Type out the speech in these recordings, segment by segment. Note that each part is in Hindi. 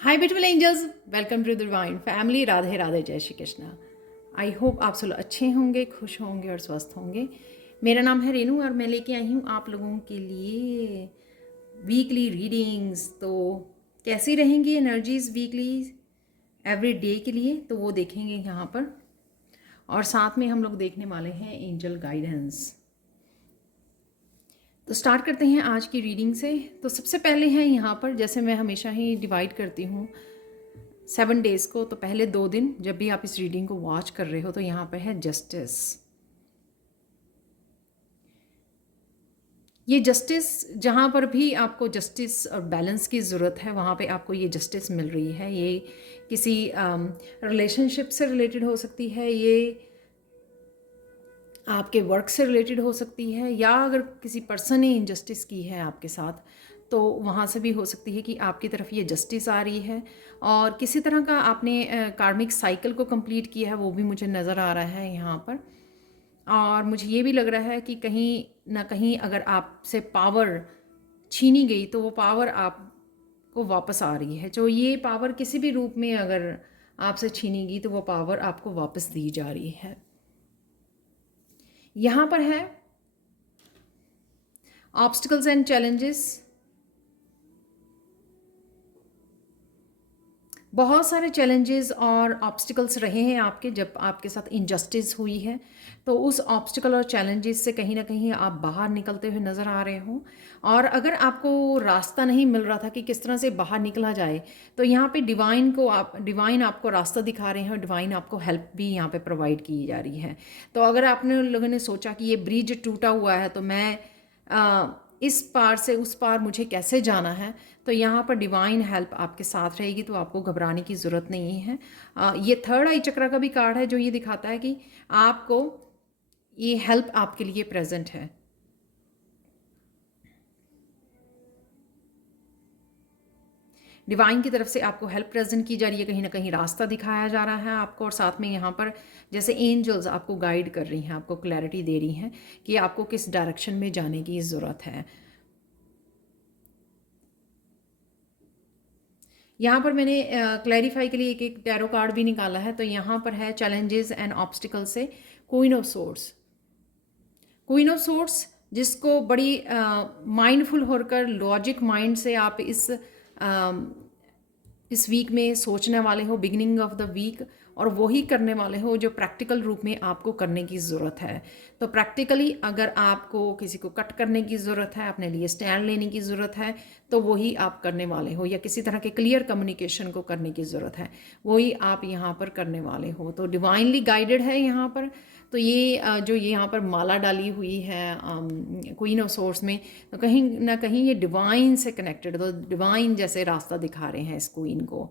Hi beautiful angels, welcome to the divine family. Radhe Radhe, जय श्री कृष्णा। आई होप आप सब अच्छे होंगे, खुश होंगे और स्वस्थ होंगे। मेरा नाम है रेनू और मैं लेके आई हूँ आप लोगों के लिए वीकली रीडिंग्स। तो कैसी रहेंगी एनर्जीज वीकली एवरी डे के लिए, तो वो देखेंगे यहाँ पर। और साथ में हम लोग देखने वाले हैं एंजल गाइडेंस। तो स्टार्ट करते हैं आज की रीडिंग से। तो सबसे पहले है यहाँ पर, जैसे मैं हमेशा ही डिवाइड करती हूँ 7 डेज़ को। तो पहले 2 दिन जब भी आप इस रीडिंग को वॉच कर रहे हो तो यहाँ पे है जस्टिस। ये जस्टिस, जहाँ पर भी आपको जस्टिस और बैलेंस की ज़रूरत है वहाँ पे आपको ये जस्टिस मिल रही है। ये किसी रिलेशनशिप से रिलेटेड हो सकती है, ये आपके वर्क से रिलेटेड हो सकती है, या अगर किसी पर्सन ने इनजस्टिस की है आपके साथ तो वहाँ से भी हो सकती है कि आपकी तरफ ये जस्टिस आ रही है। और किसी तरह का आपने कार्मिक साइकिल को कंप्लीट किया है, वो भी मुझे नज़र आ रहा है यहाँ पर। और मुझे ये भी लग रहा है कि कहीं ना कहीं अगर आपसे पावर छीनी गई तो वो पावर आपको वापस आ रही है। जो ये पावर किसी भी रूप में अगर आपसे छीनी गई तो वो पावर आपको वापस दी जा रही है। यहाँ पर है ऑब्स्टिकल्स एंड चैलेंजेस। बहुत सारे चैलेंजेस और ऑब्स्टिकल्स रहे हैं आपके, जब आपके साथ इनजस्टिस हुई है। तो उस ऑब्स्टिकल और चैलेंजेस से कहीं ना कहीं आप बाहर निकलते हुए नज़र आ रहे हो। और अगर आपको रास्ता नहीं मिल रहा था कि किस तरह से बाहर निकला जाए, तो यहाँ पे डिवाइन आपको रास्ता दिखा रहे हैं और डिवाइन आपको हेल्प भी यहाँ पे प्रोवाइड की जा रही है। तो अगर आपने लोगों ने सोचा कि ये ब्रिज टूटा हुआ है तो मैं इस पार से उस पार मुझे कैसे जाना है, तो यहाँ पर डिवाइन हेल्प आपके साथ रहेगी, तो आपको घबराने की ज़रूरत नहीं है। ये थर्ड आई चक्र का भी कार्ड है जो ये दिखाता है कि आपको ये हेल्प आपके लिए प्रेजेंट है। डिवाइन की तरफ से आपको हेल्प प्रेजेंट की जा रही है, कहीं ना कहीं रास्ता दिखाया जा रहा है आपको। और साथ में यहाँ पर जैसे एंजल्स आपको गाइड कर रही हैं, आपको क्लैरिटी दे रही हैं कि आपको किस डायरेक्शन में जाने की ज़रूरत है। यहाँ पर मैंने क्लैरिफाई के लिए एक एक टैरो कार्ड भी निकाला है। तो यहाँ पर है चैलेंजेस एंड ऑब्स्टिकल से queen of swords. Queen of swords जिसको बड़ी माइंडफुल होकर लॉजिक माइंड से आप इस वीक में सोचने वाले हो, बिगिनिंग ऑफ द वीक, और वही करने वाले हो जो प्रैक्टिकल रूप में आपको करने की ज़रूरत है। तो प्रैक्टिकली अगर आपको किसी को कट करने की ज़रूरत है, अपने लिए स्टैंड लेने की ज़रूरत है, तो वही आप करने वाले हो। या किसी तरह के क्लियर कम्युनिकेशन को करने की ज़रूरत है, वही आप यहाँ पर करने वाले हो। तो डिवाइनली गाइडेड है यहाँ पर। तो ये जो ये यहाँ पर माला डाली हुई है क्वीन ऑफ सोर्स में, तो कहीं ना कहीं ये डिवाइन से कनेक्टेड, तो डिवाइन जैसे रास्ता दिखा रहे हैं इस क्वीन को।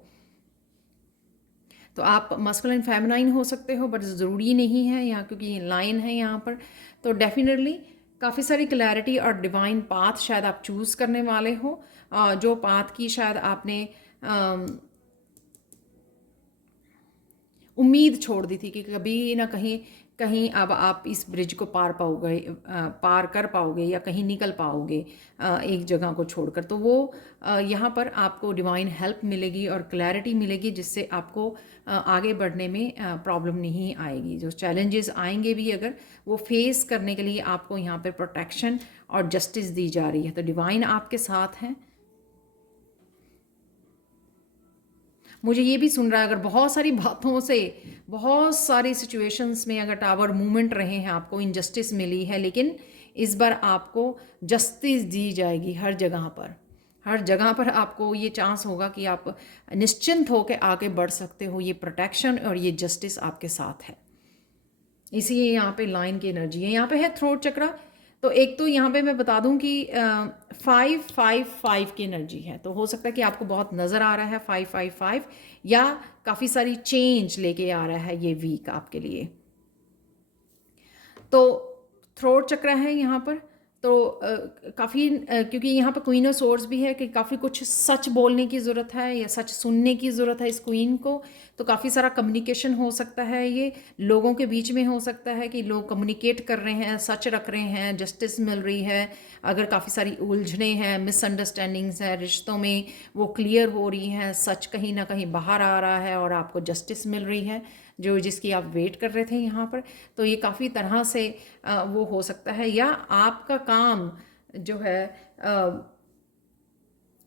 तो आप मस्कुलिन फेमिनाइन हो सकते हो, बट ज़रूरी नहीं है यहाँ, क्योंकि लाइन है यहाँ पर। तो डेफिनेटली काफ़ी सारी क्लैरिटी और डिवाइन पाथ शायद आप चूज़ करने वाले हो, जो पाथ की शायद आपने उम्मीद छोड़ दी थी कि कभी ना कहीं कहीं अब आप इस ब्रिज को पार कर पाओगे या कहीं निकल पाओगे एक जगह को छोड़कर। तो वो यहाँ पर आपको डिवाइन हेल्प मिलेगी और क्लैरिटी मिलेगी, जिससे आपको आगे बढ़ने में प्रॉब्लम नहीं आएगी। जो चैलेंजेस आएंगे भी अगर, वो फेस करने के लिए आपको यहाँ पर प्रोटेक्शन और जस्टिस दी जा रही है। तो डिवाइन आपके साथ हैं। मुझे ये भी सुन रहा है, अगर बहुत सारी बातों से, बहुत सारी सिचुएशंस में अगर टावर मूवमेंट रहे हैं, आपको इनजस्टिस मिली है, लेकिन इस बार आपको जस्टिस दी जाएगी हर जगह पर। हर जगह पर आपको ये चांस होगा कि आप निश्चिंत होकर आगे बढ़ सकते हो। ये प्रोटेक्शन और ये जस्टिस आपके साथ है। इसीलिए यहाँ पे लाइन की एनर्जी है। यहाँ पे है थ्रोट चक्रा। तो एक तो यहाँ पे मैं बता दूँ कि 555 की एनर्जी है। तो हो सकता है कि आपको बहुत नज़र आ रहा है 555, या काफ़ी सारी चेंज लेके आ रहा है ये वीक आपके लिए। तो थ्रोट चक्र है यहाँ पर। तो काफ़ी क्योंकि यहाँ पर क्वीन ऑफ सोर्ड्स भी है कि काफ़ी कुछ सच बोलने की ज़रूरत है या सच सुनने की ज़रूरत है इस क्वीन को। तो काफ़ी सारा कम्युनिकेशन हो सकता है, ये लोगों के बीच में हो सकता है कि लोग कम्युनिकेट कर रहे हैं, सच रख रहे हैं, जस्टिस मिल रही है। अगर काफ़ी सारी उलझने हैं, मिसअंडरस्टैंडिंग्स हैं रिश्तों में, वो क्लियर हो रही हैं, सच कहीं ना कहीं बाहर आ रहा है और आपको जस्टिस मिल रही है जो जिसकी आप वेट कर रहे थे यहाँ पर। तो ये काफ़ी तरह से वो हो सकता है, या आपका काम जो है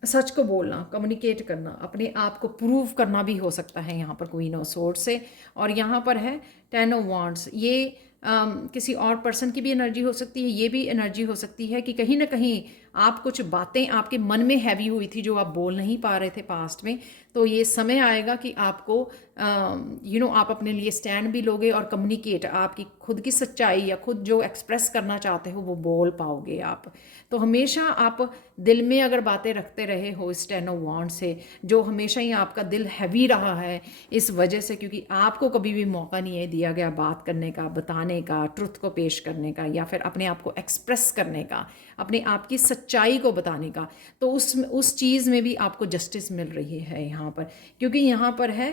सच को बोलना, कम्युनिकेट करना, अपने आप को प्रूव करना भी हो सकता है यहाँ पर क्वीन ऑफ सोर्ड्स से। और यहाँ पर है टेन ऑफ वांड्स, ये किसी और पर्सन की भी एनर्जी हो सकती है, ये भी एनर्जी हो सकती है कि कहीं ना कहीं आप कुछ बातें आपके मन में हैवी हुई थी जो आप बोल नहीं पा रहे थे पास्ट में। तो ये समय आएगा कि आपको आप अपने लिए स्टैंड भी लोगे और कम्युनिकेट, आपकी खुद की सच्चाई या खुद जो एक्सप्रेस करना चाहते हो वो बोल पाओगे आप। तो हमेशा आप दिल में अगर बातें रखते रहे हो इस टेन ऑफ वांड से, जो हमेशा ही आपका दिल हैवी रहा है इस वजह से, क्योंकि आपको कभी भी मौका नहीं है दिया गया बात करने का, बताने का, ट्रुथ को पेश करने का, या फिर अपने आप को एक्सप्रेस करने का, अपने आप की सच्चाई को बताने का। तो उस चीज़ में भी आपको जस्टिस मिल रही है यहाँ पर, क्योंकि यहाँ पर है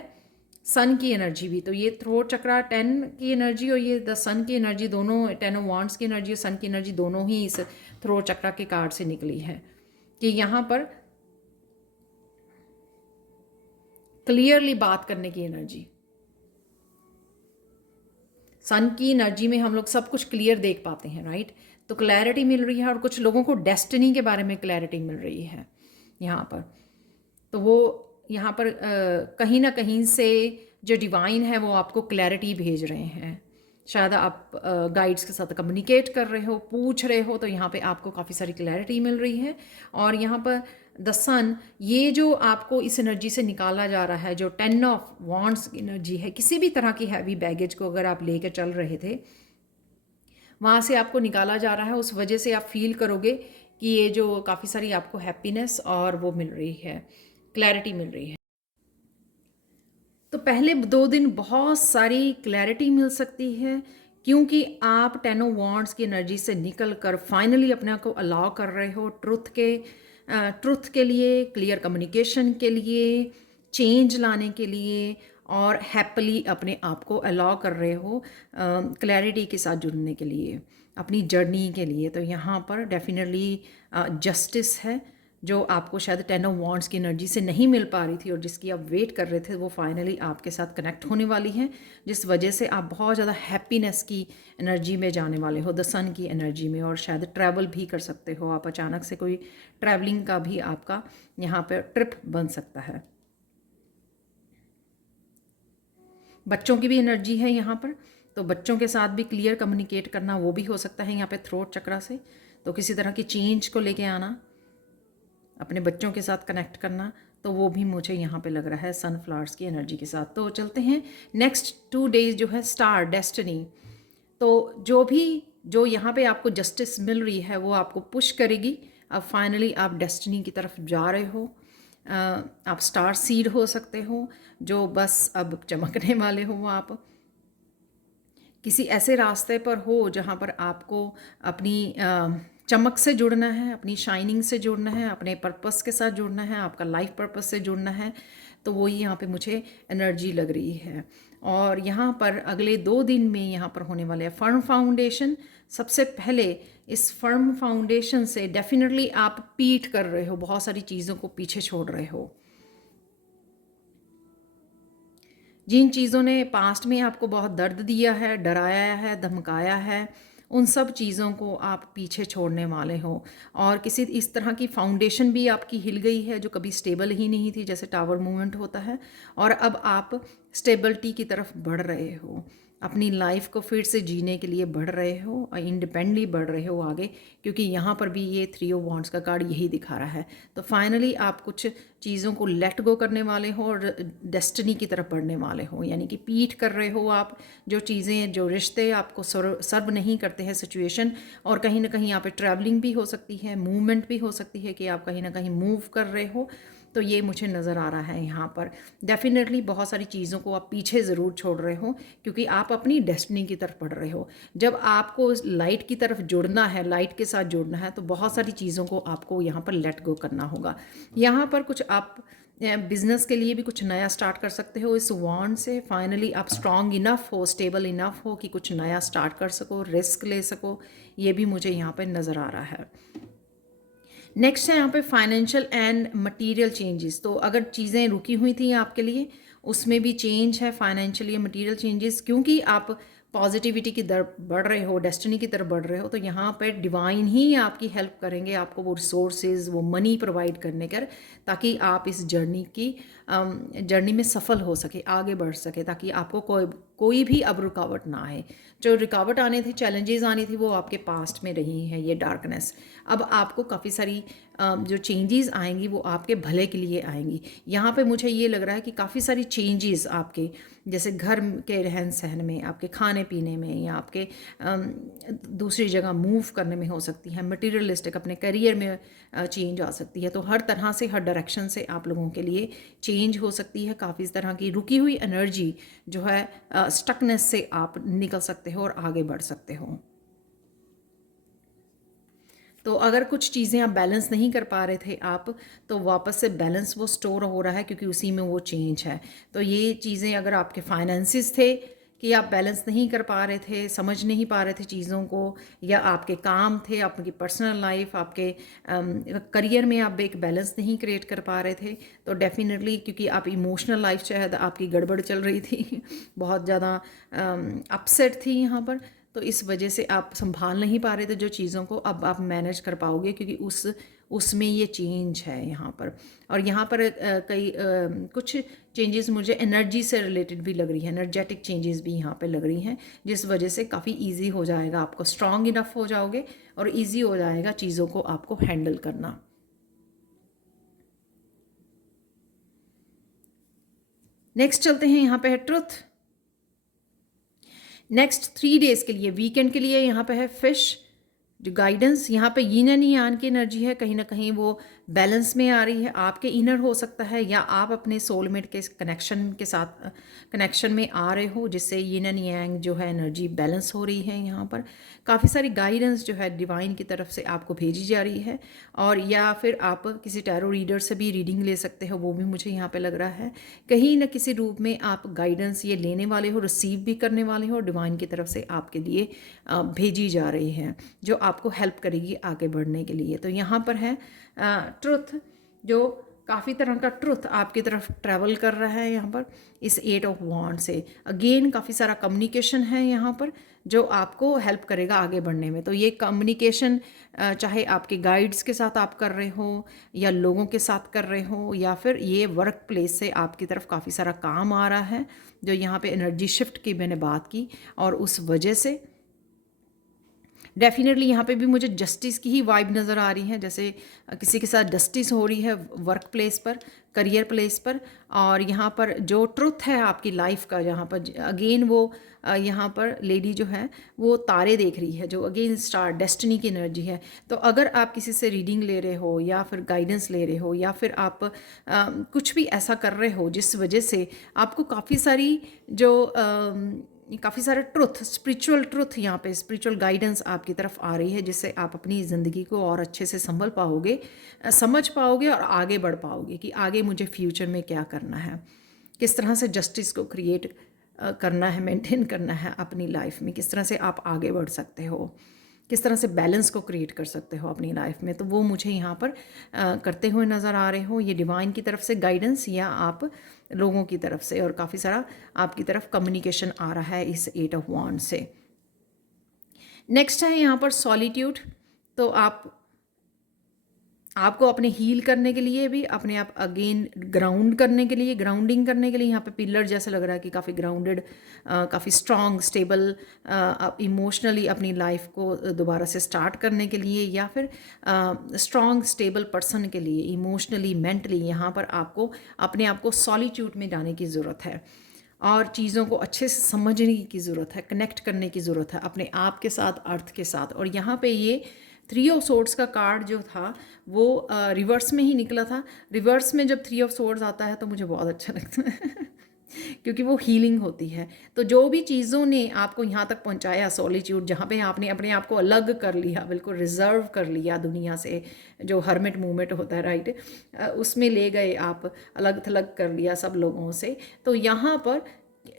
सन की एनर्जी भी। तो ये थ्रोट चक्रा 10 की एनर्जी और ये द सन की एनर्जी, दोनों 10 ऑफ वांड्स की एनर्जी और सन की एनर्जी दोनों ही इस थ्रोट चक्रा के कार्ड से निकली है कि यहाँ पर क्लियरली बात करने की एनर्जी। सन की एनर्जी में हम लोग सब कुछ क्लियर देख पाते हैं, राइट। तो क्लैरिटी मिल रही है और कुछ लोगों को डेस्टिनी के बारे में क्लैरिटी मिल रही है यहाँ पर। तो वो यहाँ पर कहीं ना कहीं से जो डिवाइन है वो आपको क्लैरिटी भेज रहे हैं। शायद आप गाइड्स के साथ कम्युनिकेट कर रहे हो, पूछ रहे हो, तो यहाँ पे आपको काफ़ी सारी क्लैरिटी मिल रही है। और यहाँ पर द सन, ये जो आपको इस एनर्जी से निकाला जा रहा है, जो 10 ऑफ वांड्स की एनर्जी है, किसी भी तरह की हैवी बैगेज को अगर आप लेकर चल रहे थे वहाँ से आपको निकाला जा रहा है। उस वजह से आप फील करोगे कि ये जो काफ़ी सारी आपको हैप्पीनेस और वो मिल रही है, क्लैरिटी मिल रही है। तो पहले 2 दिन बहुत सारी क्लैरिटी मिल सकती है, क्योंकि आप 10 ऑफ वांड्स की एनर्जी से निकल कर फाइनली अपने आप को अलाउ कर रहे हो ट्रुथ के लिए, क्लियर कम्युनिकेशन के लिए, चेंज लाने के लिए, और हैप्पीली अपने आप को अलाउ कर रहे हो क्लैरिटी के साथ जुड़ने के लिए, अपनी जर्नी के लिए। तो यहाँ पर डेफिनेटली जस्टिस है जो आपको शायद 10 ऑफ वांड्स की एनर्जी से नहीं मिल पा रही थी और जिसकी आप वेट कर रहे थे, वो फाइनली आपके साथ कनेक्ट होने वाली है, जिस वजह से आप बहुत ज़्यादा हैप्पीनेस की एनर्जी में जाने वाले हो, द सन की एनर्जी में। और शायद ट्रैवल भी कर सकते हो आप, अचानक से कोई ट्रैवलिंग का भी आपका यहाँ पर ट्रिप बन सकता है। बच्चों की भी एनर्जी है यहाँ पर, तो बच्चों के साथ भी क्लियर कम्युनिकेट करना वो भी हो सकता है यहाँ पे थ्रोट चक्रा से। तो किसी तरह की चेंज को लेके आना, अपने बच्चों के साथ कनेक्ट करना, तो वो भी मुझे यहाँ पे लग रहा है सनफ्लावर्स की एनर्जी के साथ। तो चलते हैं नेक्स्ट 2 डेज जो है स्टार डेस्टिनी। तो जो यहाँ पे आपको जस्टिस मिल रही है वो आपको पुश करेगी। अब फाइनली आप डेस्टिनी की तरफ जा रहे हो। आप स्टार सीड हो सकते हो जो बस अब चमकने वाले हो। आप किसी ऐसे रास्ते पर हो जहाँ पर आपको अपनी चमक से जुड़ना है, अपनी शाइनिंग से जुड़ना है, अपने पर्पस के साथ जुड़ना है, आपका लाइफ पर्पस से जुड़ना है। तो वही यहाँ पे मुझे एनर्जी लग रही है। और यहाँ पर अगले 2 दिन में यहाँ पर होने वाले फर्म फाउंडेशन। सबसे पहले इस फर्म फाउंडेशन से डेफिनेटली आप पीठ कर रहे हो, बहुत सारी चीज़ों को पीछे छोड़ रहे हो। जिन चीज़ों ने पास्ट में आपको बहुत दर्द दिया है, डराया है, धमकाया है, उन सब चीज़ों को आप पीछे छोड़ने वाले हो। और किसी इस तरह की फाउंडेशन भी आपकी हिल गई है जो कभी स्टेबल ही नहीं थी, जैसे टावर मूवमेंट होता है, और अब आप स्टेबिलिटी की तरफ बढ़ रहे हो, अपनी लाइफ को फिर से जीने के लिए बढ़ रहे हो और इंडिपेंडेंटली बढ़ रहे हो आगे, क्योंकि यहाँ पर भी ये 3 ऑफ वांड्स का कार्ड यही दिखा रहा है। तो फाइनली आप कुछ चीज़ों को लेट गो करने वाले हो और डेस्टिनी की तरफ बढ़ने वाले हो, यानी कि पीठ कर रहे हो आप जो चीज़ें, जो रिश्ते आपको सर्व नहीं करते हैं सिचुएशन। और कहीं ना कहीं यहाँ पे ट्रैवलिंग भी हो सकती है, मूवमेंट भी हो सकती है कि आप कहीं ना कहीं मूव कर रहे हो। तो ये मुझे नज़र आ रहा है यहाँ पर। डेफिनेटली बहुत सारी चीज़ों को आप पीछे ज़रूर छोड़ रहे हो, क्योंकि आप अपनी डेस्टिनी की तरफ बढ़ रहे हो। जब आपको लाइट की तरफ जुड़ना है, लाइट के साथ जुड़ना है, तो बहुत सारी चीज़ों को आपको यहाँ पर लेट गो करना होगा। यहाँ पर कुछ आप बिजनेस के लिए भी कुछ नया स्टार्ट कर सकते हो इस वॉन्ड से। फाइनली आप स्ट्रांग इनफ हो, स्टेबल इनफ हो कि कुछ नया स्टार्ट कर सको, रिस्क ले सको, ये भी मुझे यहाँ पे नज़र आ रहा है। नेक्स्ट है यहाँ पे फाइनेंशियल एंड मटेरियल चेंजेस। तो अगर चीज़ें रुकी हुई थी आपके लिए, उसमें भी चेंज है, फाइनेंशियल या मटेरियल चेंजेस, क्योंकि आप पॉजिटिविटी की तरफ बढ़ रहे हो, डेस्टिनी की तरफ बढ़ रहे हो, तो यहाँ पे डिवाइन ही आपकी हेल्प करेंगे, आपको वो रिसोर्सेज, वो मनी प्रोवाइड करने कर, ताकि आप इस जर्नी में सफल हो सके, आगे बढ़ सके, ताकि आपको कोई भी अब रुकावट ना आए। जो रुकावट आनी थी, चैलेंजेस आनी थी, वो आपके पास्ट में रही है, ये डार्कनेस। अब आपको काफ़ी सारी जो चेंजेस आएंगी वो आपके भले के लिए आएंगी। यहाँ पे मुझे ये लग रहा है कि काफ़ी सारी चेंजेस आपके, जैसे घर के रहन सहन में, आपके खाने पीने में, या आपके दूसरी जगह मूव करने में हो सकती है। मटीरियलिस्टिक अपने करियर में चेंज आ सकती है। तो हर तरह से, हर डायरेक्शन से आप लोगों के लिए चेंज हो सकती है। काफ़ी तरह की रुकी हुई एनर्जी जो है, स्टकनेस से आप निकल सकते हो और आगे बढ़ सकते हो। तो अगर कुछ चीज़ें आप बैलेंस नहीं कर पा रहे थे आप, तो वापस से बैलेंस वो स्टोर हो रहा है, क्योंकि उसी में वो चेंज है। तो ये चीज़ें, अगर आपके फाइनेंसिस थे कि आप बैलेंस नहीं कर पा रहे थे, समझ नहीं पा रहे थे चीज़ों को, या आपके काम थे, आपकी पर्सनल लाइफ, आपके करियर में आप एक बैलेंस नहीं क्रिएट कर पा रहे थे, तो डेफिनेटली, क्योंकि आप इमोशनल लाइफ शायद आपकी गड़बड़ चल रही थी, बहुत ज़्यादा अपसेट थी यहाँ पर, तो इस वजह से आप संभाल नहीं पा रहे थे जो चीज़ों को। अब आप मैनेज कर पाओगे, क्योंकि उसमें ये चेंज है यहाँ पर। और यहाँ पर कुछ चेंजेस मुझे एनर्जी से रिलेटेड भी लग रही है, एनर्जेटिक चेंजेस भी यहाँ पे लग रही हैं, जिस वजह से काफ़ी इजी हो जाएगा, आपको स्ट्रांग इनफ हो जाओगे और इजी हो जाएगा चीज़ों को आपको हैंडल करना। नेक्स्ट चलते हैं, यहाँ पे है ट्रुथ। नेक्स्ट 3 डेज़ के लिए, वीकेंड के लिए, यहाँ पे है फिश। जो गाइडेंस यहाँ पे यीन एंड यान की एनर्जी है, कहीं ना कहीं वो बैलेंस में आ रही है। आपके इनर हो सकता है, या आप अपने सोलमेट के कनेक्शन के साथ कनेक्शन में आ रहे हो, जिससे यीन एंड यांग जो है एनर्जी बैलेंस हो रही है। यहाँ पर काफ़ी सारी गाइडेंस जो है डिवाइन की तरफ से आपको भेजी जा रही है। और या फिर आप किसी टैरो रीडर से भी रीडिंग ले सकते हो, वो भी मुझे यहाँ पे लग रहा है। कहीं ना किसी रूप में आप गाइडेंस ये लेने वाले हो, रिसीव भी करने वाले हो, डिवाइन की तरफ से आपके लिए भेजी जा रही है, जो आपको हेल्प करेगी आगे बढ़ने के लिए। तो यहाँ पर है ट्रुथ, जो काफ़ी तरह का ट्रुथ आपकी तरफ ट्रैवल कर रहा है यहाँ पर इस 8 ऑफ वॉन्ड से। अगेन काफ़ी सारा कम्युनिकेशन है यहाँ पर, जो आपको हेल्प करेगा आगे बढ़ने में। तो ये कम्युनिकेशन चाहे आपके गाइड्स के साथ आप कर रहे हो, या लोगों के साथ कर रहे हो, या फिर ये वर्क प्लेस से आपकी तरफ काफ़ी सारा काम आ रहा है, जो यहाँ पे एनर्जी शिफ्ट की मैंने बात की, और उस वजह से डेफिनेटली यहाँ पे भी मुझे जस्टिस की ही वाइब नज़र आ रही है, जैसे किसी के साथ जस्टिस हो रही है वर्क प्लेस पर, करियर प्लेस पर। और यहाँ पर जो ट्रुथ है आपकी लाइफ का, यहाँ पर अगेन वो यहाँ पर लेडी जो है वो तारे देख रही है, जो अगेन स्टार डेस्टिनी की एनर्जी है। तो अगर आप किसी से रीडिंग ले रहे हो, या फिर गाइडेंस ले रहे हो, या फिर आप कुछ भी ऐसा कर रहे हो जिस वजह से आपको काफ़ी सारी जो काफ़ी सारे ट्रुथ, स्पिरिचुअल ट्रुथ, यहाँ पे स्पिरिचुअल गाइडेंस आपकी तरफ आ रही है, जिससे आप अपनी ज़िंदगी को और अच्छे से संभल पाओगे, समझ पाओगे और आगे बढ़ पाओगे कि आगे मुझे फ्यूचर में क्या करना है, किस तरह से जस्टिस को क्रिएट करना है, मेंटेन करना है अपनी लाइफ में, किस तरह से आप आगे बढ़ सकते हो, किस तरह से बैलेंस को क्रिएट कर सकते हो अपनी लाइफ में। तो वो मुझे यहाँ पर करते हुए नज़र आ रहे हो, ये डिवाइन की तरफ से गाइडेंस, या आप लोगों की तरफ से, और काफ़ी सारा आपकी तरफ कम्युनिकेशन आ रहा है इस 8 ऑफ वॉन्ड से। नेक्स्ट है यहाँ पर सॉलिट्यूड। तो आपको अपने हील करने के लिए भी, अपने आप अगेन ग्राउंड करने के लिए, ग्राउंडिंग करने के लिए, यहाँ पे पिलर जैसा लग रहा है कि काफ़ी ग्राउंडेड, काफ़ी स्ट्रॉन्ग, स्टेबल, इमोशनली अपनी लाइफ को दोबारा से स्टार्ट करने के लिए, या फिर स्ट्रॉन्ग स्टेबल पर्सन के लिए इमोशनली, मेंटली, यहाँ पर आपको अपने आप को सॉलिट्यूड में जाने की ज़रूरत है, और चीज़ों को अच्छे से समझने की ज़रूरत है, कनेक्ट करने की ज़रूरत है अपने आप के साथ, अर्थ के साथ। और यहाँ पे ये थ्री ऑफ सोर्ड्स का कार्ड जो था वो रिवर्स में ही निकला था। रिवर्स में जब थ्री ऑफ सोर्ड्स आता है तो मुझे बहुत अच्छा लगता है क्योंकि वो हीलिंग होती है। तो जो भी चीज़ों ने आपको यहाँ तक पहुँचाया, सॉलिट्यूड, जहाँ पे आपने अपने आप को अलग कर लिया, बिल्कुल रिजर्व कर लिया दुनिया से, जो हर्मिट मूवमेंट होता है, राइट, उसमें ले गए आप, अलग थलग कर लिया सब लोगों से। तो यहाँ पर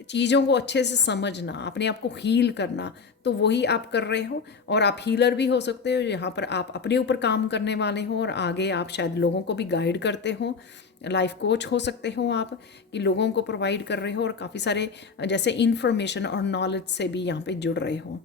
चीज़ों को अच्छे से समझना, अपने आप को हील करना, तो वही आप कर रहे हो। और आप हीलर भी हो सकते हो, यहाँ पर आप अपने ऊपर काम करने वाले हो और आगे आप शायद लोगों को भी गाइड करते हो। लाइफ कोच हो सकते हो आप, कि लोगों को प्रोवाइड कर रहे हो और काफ़ी सारे जैसे इंफॉर्मेशन और नॉलेज से भी यहाँ पे जुड़ रहे हो।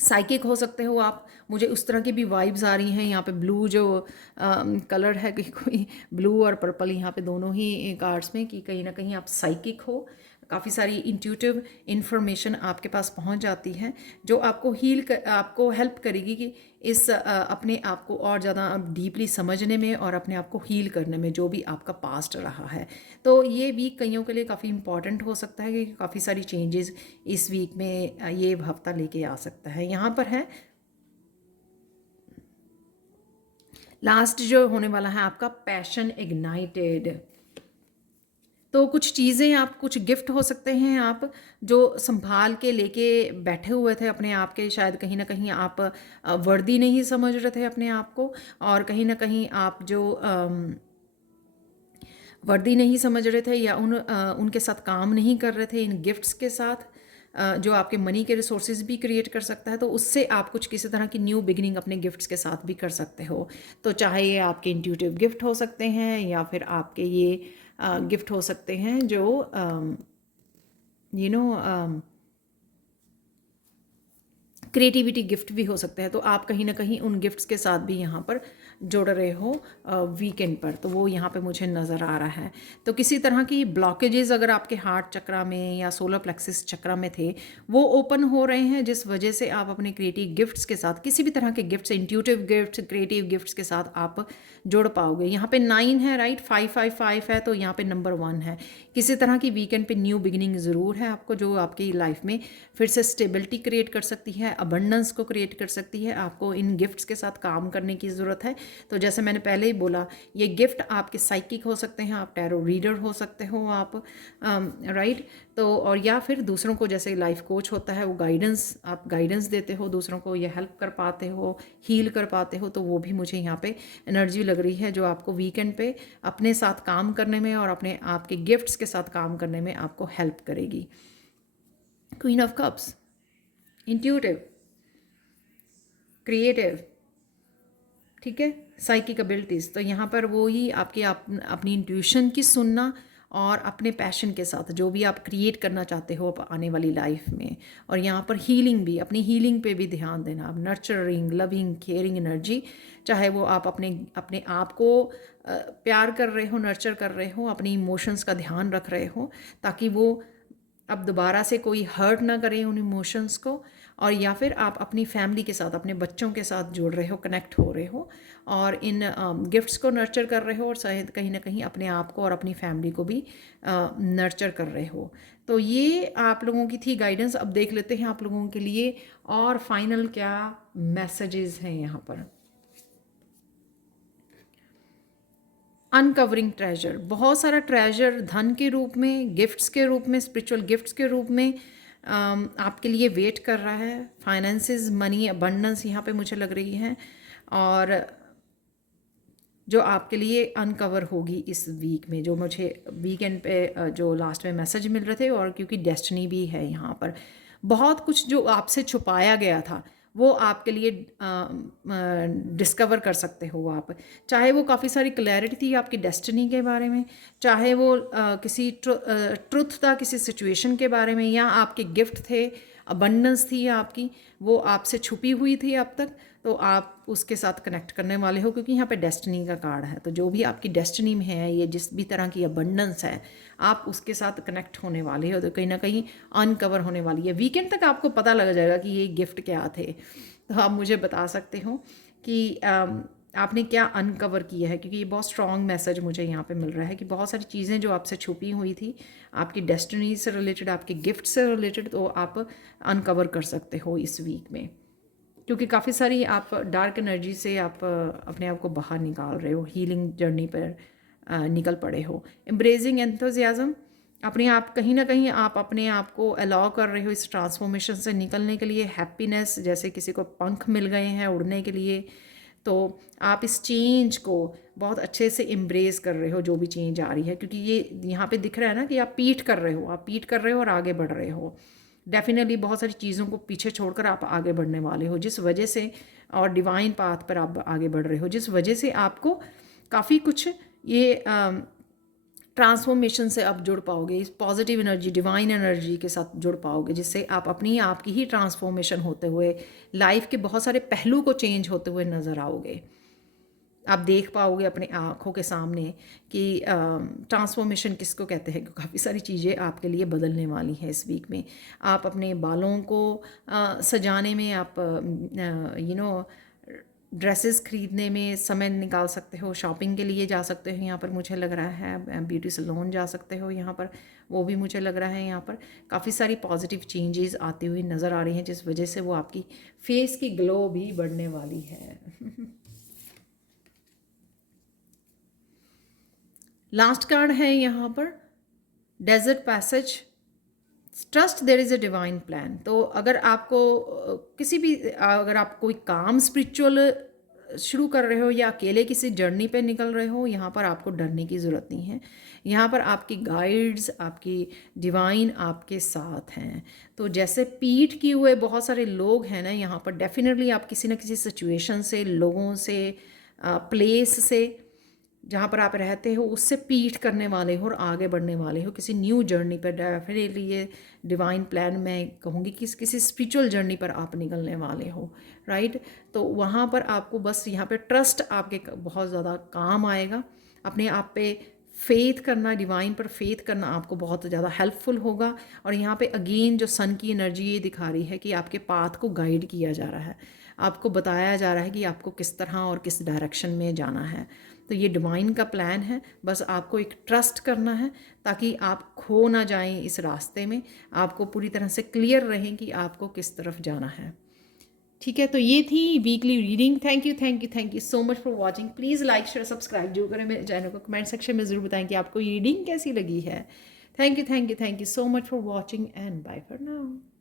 साइकिक हो सकते हो आप, मुझे उस तरह की भी वाइब्स आ रही हैं। यहाँ पे ब्लू जो कलर है कि कोई ब्लू और पर्पल यहाँ पे दोनों ही कार्ड्स में, कि कहीं ना कहीं आप साइकिक हो, काफ़ी सारी इंट्यूटिव इन्फॉर्मेशन आपके पास पहुँच जाती है जो आपको आपको हेल्प करेगी कि इस अपने आप को और ज़्यादा डीपली समझने में और अपने आप को हील करने में, जो भी आपका पास्ट रहा है। तो ये वीक कईयों के लिए काफ़ी इंपॉर्टेंट हो सकता है, क्योंकि काफ़ी सारी चेंजेस इस वीक में ये हफ्ता लेके आ सकता है। यहाँ पर है लास्ट जो होने वाला है आपका पैशन इग्नाइटेड। तो कुछ चीज़ें आप, कुछ गिफ्ट हो सकते हैं आप जो संभाल के लेके बैठे हुए थे अपने आप के, शायद कहीं ना कहीं आप वर्दी नहीं समझ रहे थे अपने आप को, और कहीं ना कहीं आप जो वर्दी नहीं समझ रहे थे या उनके साथ काम नहीं कर रहे थे इन गिफ्ट्स के साथ, जो आपके मनी के रिसोर्सेज भी क्रिएट कर सकता है। तो उससे आप कुछ किसी तरह की न्यू बिगिनिंग अपने गिफ्ट्स के साथ भी कर सकते हो। तो चाहे ये आपके इंट्यूटिव गिफ्ट हो सकते हैं या फिर आपके ये गिफ्ट हो सकते हैं जो यू नो क्रिएटिविटी गिफ्ट भी हो सकते हैं। तो आप कहीं ना कहीं उन गिफ्ट्स के साथ भी यहाँ पर जुड़ रहे हो वीकेंड पर, तो वो यहाँ पे मुझे नज़र आ रहा है। तो किसी तरह की ब्लॉकेजेस अगर आपके हार्ट चक्रा में या सोलर प्लेक्सिस चक्रा में थे, वो ओपन हो रहे हैं, जिस वजह से आप अपने क्रिएटिव गिफ्ट्स के साथ, किसी भी तरह के gifts, intuitive gifts, creative gifts के साथ आप जुड़ पाओगे। यहाँ पे 9 है, राइट, 555 है, तो यहाँ पे नंबर 1 है। किसी तरह की वीकेंड पे न्यू बिगिनिंग ज़रूर है आपको, जो आपकी लाइफ में फिर से स्टेबिलिटी क्रिएट कर सकती है, अबंडेंस को क्रिएट कर सकती है। आपको इन गिफ्ट्स के साथ काम करने की ज़रूरत है। तो जैसे मैंने पहले ही बोला, ये गिफ्ट आपके साइकिक हो सकते हैं, आप टैरो रीडर हो सकते हो आप, राइट। तो और या फिर दूसरों को, जैसे लाइफ कोच होता है, वो गाइडेंस, आप गाइडेंस देते हो दूसरों को, ये हेल्प कर पाते हो, हील कर पाते हो। तो वो भी मुझे यहाँ पे एनर्जी लग रही है जो आपको वीकेंड पे अपने साथ काम करने में और अपने आपके गिफ्ट्स के साथ काम करने में आपको हेल्प करेगी। Queen of cups, intuitive, creative, ठीक है, साइकिक एबिलिटीज़। तो यहाँ पर वो ही आपकी अपनी इंट्यूशन की सुनना और अपने पैशन के साथ जो भी आप क्रिएट करना चाहते हो आने वाली लाइफ में। और यहाँ पर हीलिंग भी, अपनी हीलिंग पे भी ध्यान देना, आप नर्चरिंग, लविंग, केयरिंग एनर्जी, चाहे वो आप अपने आप को प्यार कर रहे हो, नर्चर कर रहे हो, अपनी इमोशंस का ध्यान रख रहे हो, ताकि वो अब दोबारा से कोई हर्ट ना करे उन इमोशंस को। और या फिर आप अपनी फैमिली के साथ, अपने बच्चों के साथ जुड़ रहे हो, कनेक्ट हो रहे हो और इन गिफ्ट्स को नर्चर कर रहे हो, और शायद कहीं ना कहीं अपने आप को और अपनी फैमिली को भी नर्चर कर रहे हो। तो ये आप लोगों की थी गाइडेंस। अब देख लेते हैं आप लोगों के लिए और फाइनल क्या मैसेजेस हैं यहाँ पर। अनकवरिंग ट्रेजर, बहुत सारा ट्रेजर धन के रूप में, गिफ्ट्स के रूप में, स्पिरिचुअल गिफ्ट्स के रूप में आपके लिए वेट कर रहा है। फाइनेंसेस, मनी, अबंडेंस यहाँ पे मुझे लग रही है, और जो आपके लिए अनकवर होगी इस वीक में, जो मुझे वीकेंड पे जो लास्ट में मैसेज मिल रहे थे। और क्योंकि डेस्टिनी भी है यहाँ पर, बहुत कुछ जो आपसे छुपाया गया था वो आपके लिए डिस्कवर कर सकते हो आप। चाहे वो काफ़ी सारी क्लैरिटी थी आपकी डेस्टिनी के बारे में, चाहे वो किसी ट्रुथ था किसी सिचुएशन के बारे में, या आपके गिफ्ट थे, अबंडेंस थी आपकी, वो आपसे छुपी हुई थी अब तक, तो आप उसके साथ कनेक्ट करने वाले हो, क्योंकि यहाँ पे डेस्टिनी का कार्ड है। तो जो भी आपकी डेस्टिनी में है, ये जिस भी तरह की अबंडेंस है, आप उसके साथ कनेक्ट होने वाले हो, तो कहीं ना कहीं अनकवर होने वाली है। वीकेंड तक आपको पता लग जाएगा कि ये गिफ्ट क्या थे। तो आप मुझे बता सकते हो कि आपने क्या अनकवर किया है, क्योंकि ये बहुत स्ट्रॉन्ग मैसेज मुझे यहाँ पे मिल रहा है कि बहुत सारी चीज़ें जो आपसे छुपी हुई थी, आपकी डेस्टिनी से रिलेटेड, आपके गिफ्ट से रिलेटेड, तो आप अनकवर कर सकते हो इस वीक में। क्योंकि काफ़ी सारी आप डार्क एनर्जी से आप अपने आप को बाहर निकाल रहे हो, हीलिंग जर्नी पर निकल पड़े हो। एम्ब्रेजिंग एंथुजियाज्म, अपने आप कहीं ना कहीं आप अपने आप को अलाउ कर रहे हो इस ट्रांसफॉर्मेशन से निकलने के लिए। हैप्पीनेस, जैसे किसी को पंख मिल गए हैं उड़ने के लिए, तो आप इस चेंज को बहुत अच्छे से एम्ब्रेस कर रहे हो, जो भी चेंज आ रही है, क्योंकि ये यहाँ पे दिख रहा है ना कि आप पीठ कर रहे हो, आप पीठ कर रहे हो और आगे बढ़ रहे हो। डेफिनेटली बहुत सारी चीज़ों को पीछे छोड़कर आप आगे बढ़ने वाले हो, जिस वजह से, और डिवाइन पाथ पर आप आगे बढ़ रहे हो, जिस वजह से आपको काफ़ी कुछ ये ट्रांसफॉर्मेशन से आप जुड़ पाओगे, इस पॉजिटिव एनर्जी, डिवाइन एनर्जी के साथ जुड़ पाओगे, जिससे आप अपनी आप की ही ट्रांसफॉर्मेशन होते हुए लाइफ के बहुत सारे पहलू को चेंज होते हुए नज़र आओगे। आप देख पाओगे अपने आँखों के सामने कि ट्रांसफॉर्मेशन किसको कहते हैं। काफ़ी सारी चीज़ें आपके लिए बदलने वाली हैं इस वीक में। आप अपने बालों को सजाने में, आप ड्रेसेस खरीदने में समय निकाल सकते हो, शॉपिंग के लिए जा सकते हो, यहाँ पर मुझे लग रहा है ब्यूटी सैलून जा सकते हो, यहाँ पर वो भी मुझे लग रहा है। यहाँ पर काफ़ी सारी पॉजिटिव चेंजेस आती हुई नज़र आ रही हैं, जिस वजह से वो आपकी फेस की ग्लो भी बढ़ने वाली है। लास्ट कार्ड है यहाँ पर desert passage, trust there is a divine plan. तो अगर आपको किसी भी, अगर आप कोई काम स्पिरिचुअल शुरू कर रहे हो या अकेले किसी जर्नी पे निकल रहे हो, यहाँ पर आपको डरने की ज़रूरत नहीं है। यहाँ पर आपकी गाइड्स, आपकी डिवाइन आपके साथ हैं। तो जैसे पीठ किए हुए बहुत सारे लोग हैं ना, यहाँ पर डेफिनेटली आप किसी न किसी सिचुएशन से, लोगों से, प्लेस से, जहाँ पर आप रहते हो, उससे पीठ करने वाले हो और आगे बढ़ने वाले हो किसी न्यू जर्नी पर। डेफिनेटली ये डिवाइन प्लान, मैं कहूँगी कि किसी स्पिरिचुअल जर्नी पर आप निकलने वाले हो, राइट। तो वहाँ पर आपको बस यहाँ पे ट्रस्ट आपके बहुत ज़्यादा काम आएगा। अपने आप पे फेथ करना, डिवाइन पर फेथ करना आपको बहुत ज़्यादा हेल्पफुल होगा। और यहाँ पे अगेन जो सन की एनर्जी ये दिखा रही है कि आपके पाथ को गाइड किया जा रहा है, आपको बताया जा रहा है कि आपको किस तरह और किस डायरेक्शन में जाना है। तो ये डिवाइन का प्लान है, बस आपको एक ट्रस्ट करना है ताकि आप खो ना जाएं इस रास्ते में, आपको पूरी तरह से क्लियर रहें कि आपको किस तरफ जाना है। ठीक है, तो ये थी weekly reading. Thank you so much for watching. Please like share subscribe जरूर करें मेरे चैनल को। कमेंट सेक्शन में ज़रूर बताएं कि आपको ये रीडिंग कैसी लगी है। Thank you so much for watching and bye for now.